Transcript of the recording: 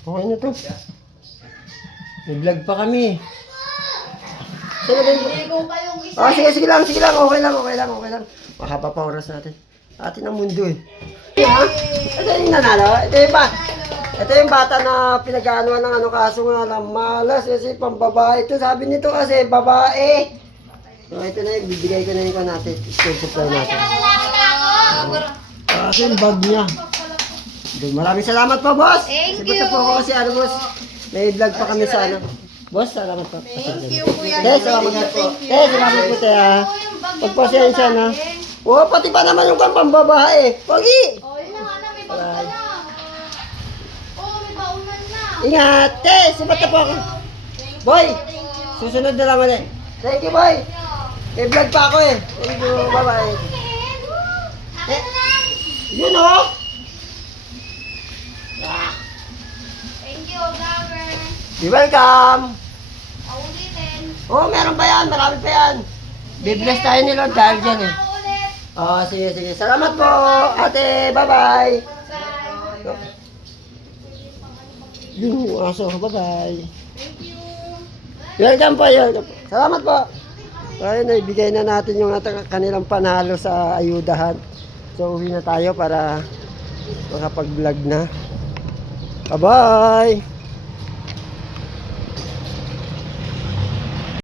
Okay na to. May vlog pa kami. Sige din. Sige lang. Okay lang. Mahaba pa oras natin. Atin ang mundo eh. Ha? Ito yung nanalo. Ito yung bata na pinag-aanuan ng kaso nga lang malas kasi pambabae ito. Sabi nito kasi babae. So ito na yung bibigay ko na yung natin. School supply natin. Kasi yung bag niya. Maraming salamat po, boss. Thank Sibuta you. po ako kasi boss. May vlog pa kami sa Boss, salamat po. Thank you, Kuya. Salamat po. Salamat po, Tea. Pagpasensya na. Oh, pati pa naman yung pambabae. Pogi! Oh, yun na nga na, may bag ka na. Oh, may baunan na. Ingat! Sibuta po ako. Boy! Susunod na lang ulit. Thank you, boy. May vlog pa ako eh. Thank you, bye-bye. Yun oh! Thank you, vlogger. You're welcome! Paulitin. Oh, meron pa yan. Marami pa yan. Bibless tayo ni Lord dahil dyan eh. Ulit. Oh, sige. Salamat po, ate. Bye-bye. Bye. Yung aso. Bye-bye. Thank you. Welcome po. Salamat po. Ayun, ibigay na natin yung kanilang panalo sa ayudahan. So, uwi na tayo para makapag-vlog na. Bye-bye!